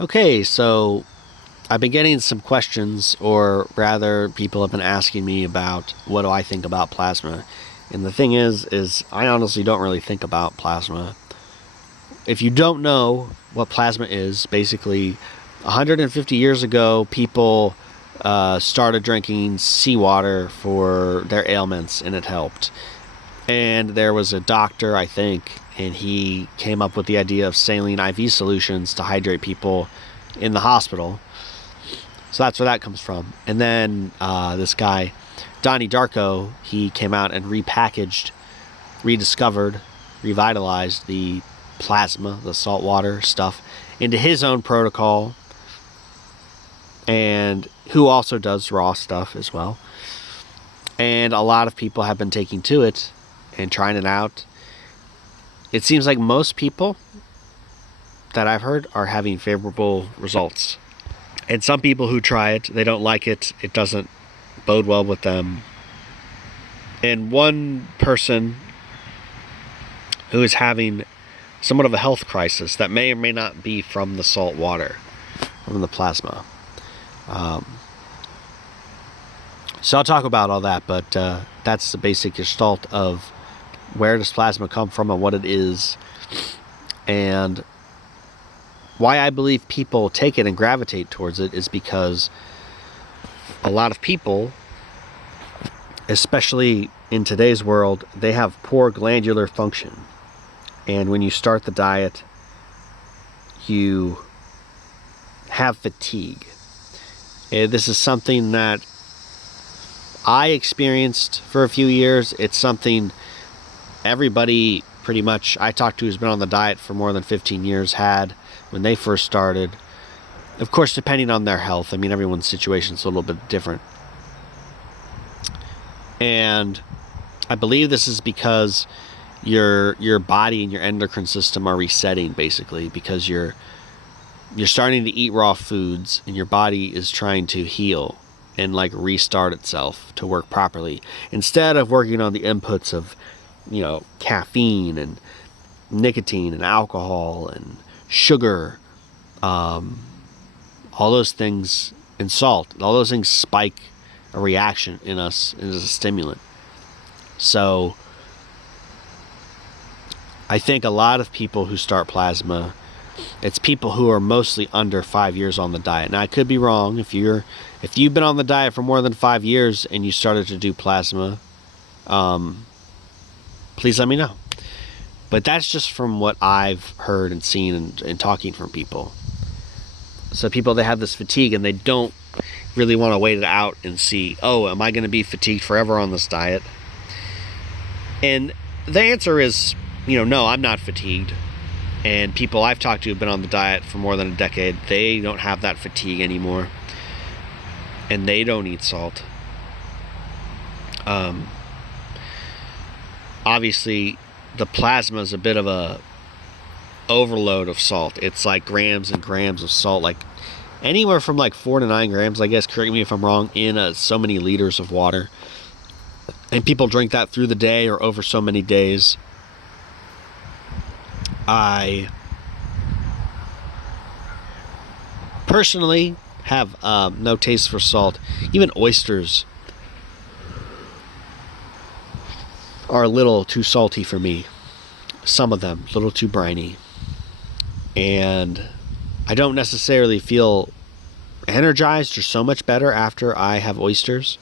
Okay, so I've been getting some questions, or rather, people have been asking me about what do I think about plasma. And the thing is I honestly don't really think about plasma. If you don't know what plasma is, basically, 150 years ago, people started drinking seawater for their ailments, and it helped. And there was a doctor, I think, and he came up with the idea of saline IV solutions to hydrate people in the hospital. So that's where that comes from. And then this guy, Donnie Darko, he came out and repackaged, rediscovered, revitalized the plasma, the saltwater stuff, into his own protocol, and who also does raw stuff as well. And a lot of people have been taking to it and trying it out. It seems like most people that I've heard are having favorable results. And some people who try it, they don't like it. It doesn't bode well with them. And one person who is having somewhat of a health crisis that may or may not be from the salt water, from the plasma. So I'll talk about all that, but that's the basic gestalt of where does plasma come from and what it is, and why I believe people take it and gravitate towards it is because a lot of people, especially in today's world, they have poor glandular function. And when you start the diet, you have fatigue. This is something that I experienced for a few years. It's something everybody pretty much I talked to who's been on the diet for more than 15 years had when they first started. Of course, depending on their health. I mean, everyone's situation is a little bit different. And I believe this is because your body and your endocrine system are resetting, basically, because you're starting to eat raw foods and your body is trying to heal and like restart itself to work properly, instead of working on the inputs of, you know, caffeine and nicotine and alcohol and sugar, all those things, and salt. All those things spike a reaction in us as a stimulant. So I think a lot of people who start plasma, it's people who are mostly under 5 years on the diet. Now, I could be wrong. If you've been on the diet for more than 5 years and you started to do plasma, please let me know. But that's just from what I've heard and seen and talking from people. So people, they have this fatigue and they don't really want to wait it out and see, oh, am I going to be fatigued forever on this diet? And the answer is, no, I'm not fatigued. And people I've talked to who've been on the diet for more than a decade, they don't have that fatigue anymore. And they don't eat salt. Obviously, the plasma is a bit of a overload of salt. It's like grams and grams of salt, like anywhere from like 4 to 9 grams, I guess, correct me if I'm wrong, in so many liters of water. And people drink that through the day or over so many days. I personally have no taste for salt. Even oysters are a little too salty for me. Some of them, a little too briny. And I don't necessarily feel energized or so much better after I have oysters.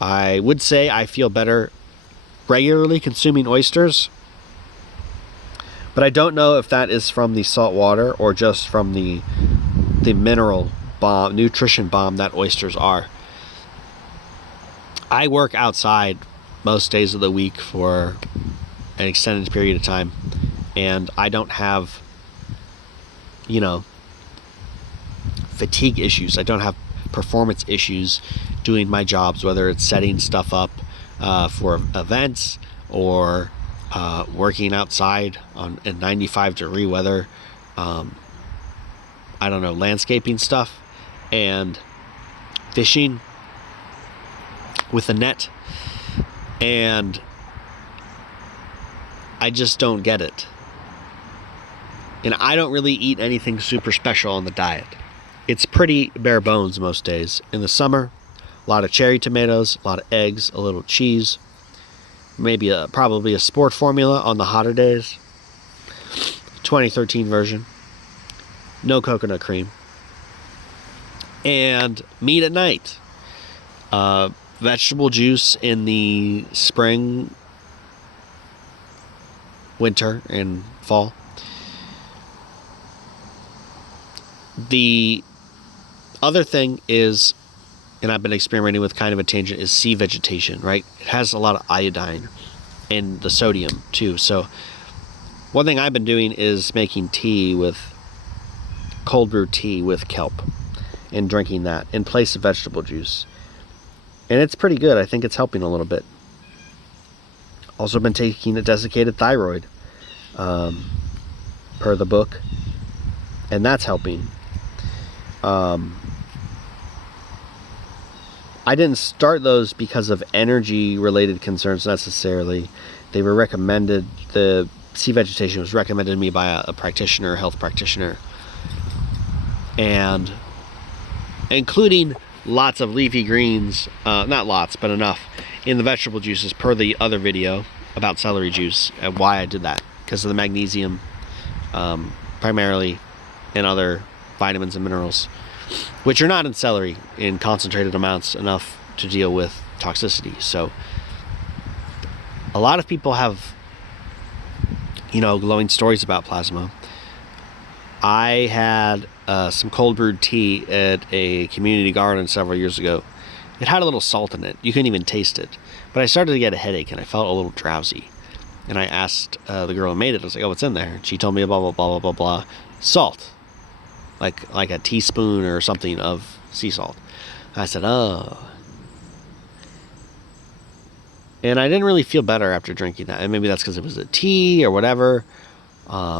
I would say I feel better regularly consuming oysters. But I don't know if that is from the salt water or just from the mineral bomb, nutrition bomb that oysters are. I work outside most days of the week for an extended period of time, and I don't have, fatigue issues. I don't have performance issues doing my jobs, whether it's setting stuff up for events or working outside in 95-degree weather, landscaping stuff, and fishing with a net. And I just don't get it. And I don't really eat anything super special on the diet. It's pretty bare bones most days. In the summer, a lot of cherry tomatoes, a lot of eggs, a little cheese, maybe probably a sport formula on the hotter days. 2013 version. No coconut cream. And meat at night. Vegetable juice in the spring, winter, and fall. The other thing is, and I've been experimenting with kind of a tangent, is sea vegetation, right? It has a lot of iodine and the sodium too. So one thing I've been doing is making tea with cold brew tea with kelp and drinking that in place of vegetable juice. And it's pretty good. I think it's helping a little bit. Also been taking a desiccated thyroid, per the book, and that's helping. I didn't start those because of energy related concerns necessarily. They were recommended, the sea vegetation was recommended to me by a practitioner, a health practitioner, and including lots of leafy greens, not lots, but enough in the vegetable juices per the other video about celery juice and why I did that, because of the magnesium, primarily, and other vitamins and minerals, which are not in celery in concentrated amounts enough to deal with toxicity. So a lot of people have, glowing stories about plasma. I had some cold brewed tea at a community garden several years ago. It had a little salt in it. You couldn't even taste it. But I started to get a headache and I felt a little drowsy. And I asked the girl who made it, I was like, oh, what's in there? And she told me blah, blah, blah, blah, blah, blah. Salt. Like a teaspoon or something of sea salt. I said, oh. And I didn't really feel better after drinking that. And maybe that's because it was a tea or whatever.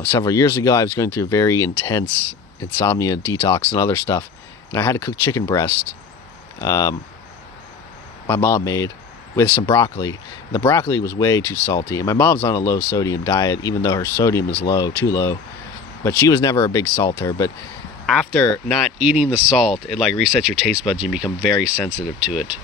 Several years ago, I was going through a very intense insomnia, detox, and other stuff. And I had to cook chicken breast. My mom made with some broccoli. The broccoli was way too salty. And my mom's on a low sodium diet, even though her sodium is low, too low. But she was never a big salter. But after not eating the salt, it resets your taste buds and you become very sensitive to it.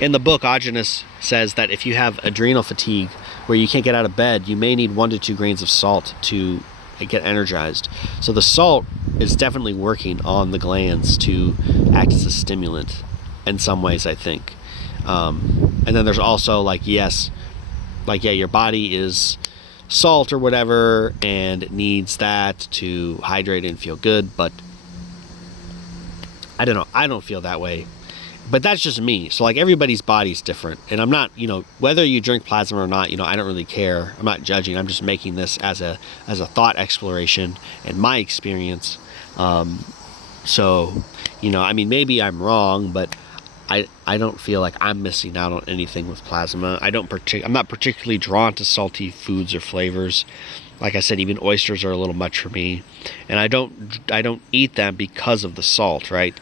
In the book, Ogenus says that if you have adrenal fatigue, where you can't get out of bed, you may need 1 to 2 grains of salt to get energized. So the salt is definitely working on the glands to act as a stimulant in some ways, I think. And then there's also your body is salt or whatever, and it needs that to hydrate and feel good, but I don't know. I don't feel that way. But that's just me. So everybody's body's different. And I'm not, whether you drink plasma or not, I don't really care. I'm not judging. I'm just making this as a thought exploration and my experience. So, maybe I'm wrong, but I don't feel like I'm missing out on anything with plasma. I'm not particularly drawn to salty foods or flavors. Like I said, even oysters are a little much for me. And I don't eat them because of the salt, right?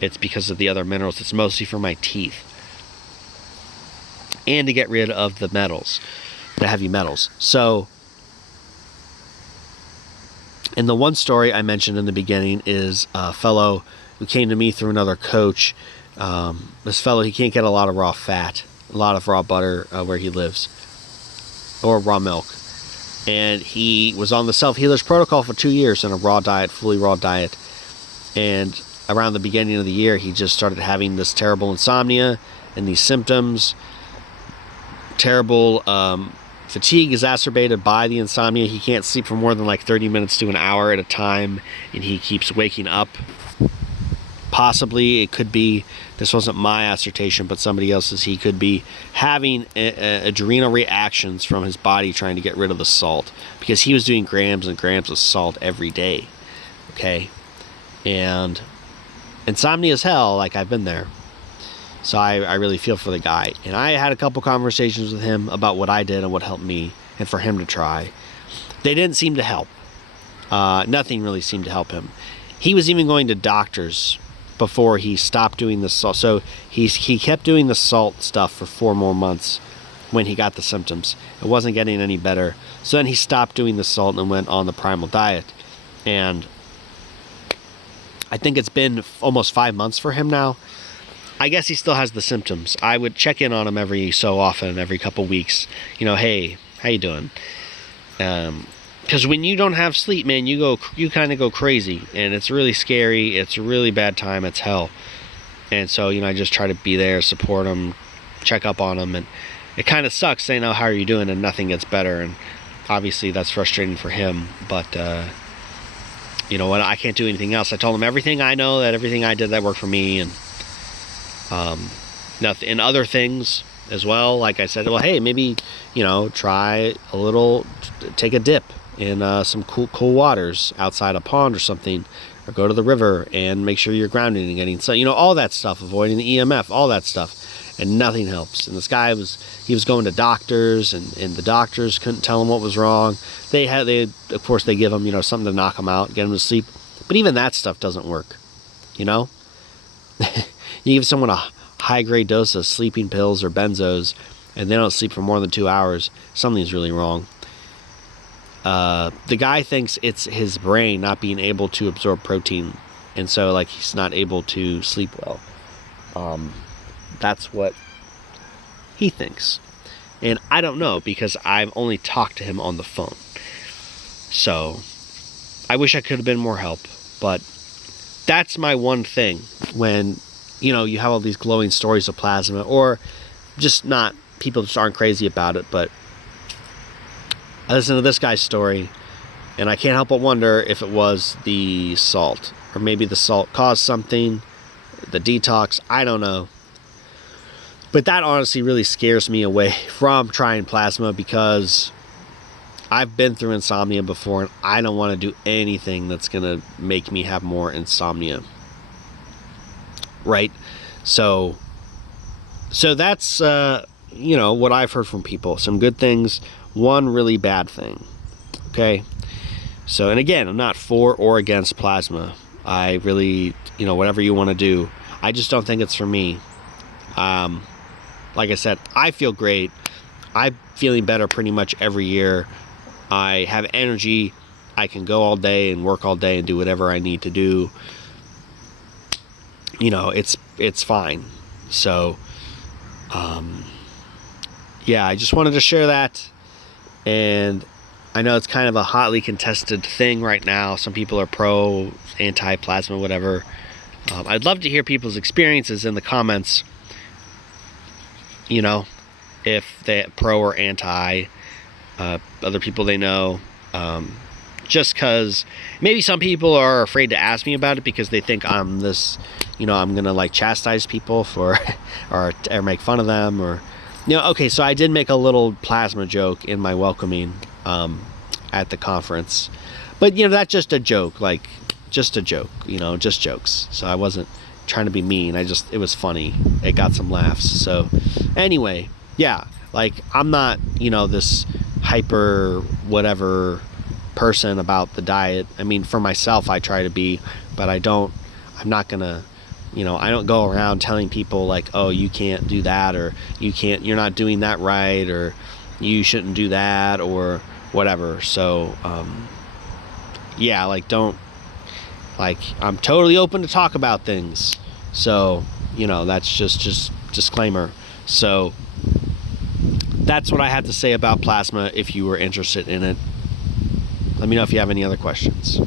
It's because of the other minerals. It's mostly for my teeth. And to get rid of the metals, the heavy metals. So, and the one story I mentioned in the beginning is a fellow who came to me through another coach. This fellow, he can't get a lot of raw fat, a lot of raw butter where he lives, or raw milk. And he was on the self-healers protocol for 2 years in a raw diet, fully raw diet. And around the beginning of the year, he just started having this terrible insomnia and these symptoms, terrible fatigue exacerbated by the insomnia. He can't sleep for more than 30 minutes to an hour at a time, and he keeps waking up. Possibly, it could be, this wasn't my assertion, but somebody else's, he could be having adrenal reactions from his body trying to get rid of the salt, because he was doing grams and grams of salt every day. Okay? And insomnia is hell, I've been there. So I really feel for the guy. And I had a couple conversations with him about what I did and what helped me, and for him to try. They didn't seem to help. Nothing really seemed to help him. He was even going to doctors before he stopped doing the salt. So he kept doing the salt stuff for 4 more months. when he got the symptoms. It wasn't getting any better. So then he stopped doing the salt and went on the Primal diet. And I think it's been almost 5 months for him now. I guess he still has the symptoms. I would check in on him every so often, every couple weeks. You know, hey, how you doing? Because when you don't have sleep, man, you kind of go crazy, and it's really scary. It's a really bad time. It's hell. And so, you know, I just try to be there, support him, check up on him, and it kind of sucks saying, "Oh, how are you doing?" and nothing gets better. And obviously, that's frustrating for him. But you know what? I can't do anything else. I told him everything I know, that everything I did that worked for me, and nothing. And other things as well. Like I said, well, hey, maybe, you know, try a little, take a dip in some cool waters outside a pond or something, or go to the river and make sure you're grounding and getting sun, you know, all that stuff, avoiding the EMF, all that stuff, and nothing helps. And this guy was going to doctors, and the doctors couldn't tell him what was wrong. They of course they give him, you know, something to knock him out, get him to sleep, but even that stuff doesn't work, you know. You give someone a high-grade dose of sleeping pills or benzos, and they don't sleep for more than 2 hours, something's really wrong. The guy thinks it's his brain not being able to absorb protein, and so, like, he's not able to sleep well. That's what he thinks. And I don't know, because I've only talked to him on the phone. So, I wish I could have been more help, but that's my one thing when, you know, you have all these glowing stories of plasma, or just not, people just aren't crazy about it, but I listened to this guy's story, and I can't help but wonder if it was the salt, or maybe the salt caused something, the detox, I don't know. But that honestly really scares me away from trying plasma, because I've been through insomnia before, and I don't want to do anything that's going to make me have more insomnia. Right? So that's, you know, what I've heard from people. Some good things, one really bad thing. Okay? So, and again, I'm not for or against plasma. I really, you know, whatever you want to do. I just don't think it's for me. Like I said, I feel great. I'm feeling better pretty much every year. I have energy. I can go all day and work all day and do whatever I need to do. You know, it's fine. So, yeah, I just wanted to share that. And I know it's kind of a hotly contested thing right now. Some people are pro, anti-plasma, whatever. I'd love to hear people's experiences in the comments. You know, if they're pro or anti, other people they know. Just because maybe some people are afraid to ask me about it because they think I'm this, you know, I'm gonna like chastise people for or make fun of them, or, you know. Okay, so I did make a little plasma joke in my welcoming at the conference, but, you know, that's just a joke, like just a joke, you know, just jokes. So I wasn't trying to be mean. It was funny. It got some laughs. So anyway, yeah, like, I'm not, you know, this hyper whatever person about the diet. I mean, for myself I try to be, but I'm not gonna, you know, I don't go around telling people like, oh, you can't do that, or you're not doing that right, or you shouldn't do that, or whatever. So yeah, like, I'm totally open to talk about things. So, you know, that's just disclaimer. So that's what I had to say about plasma. If you were interested in it, let me know if you have any other questions.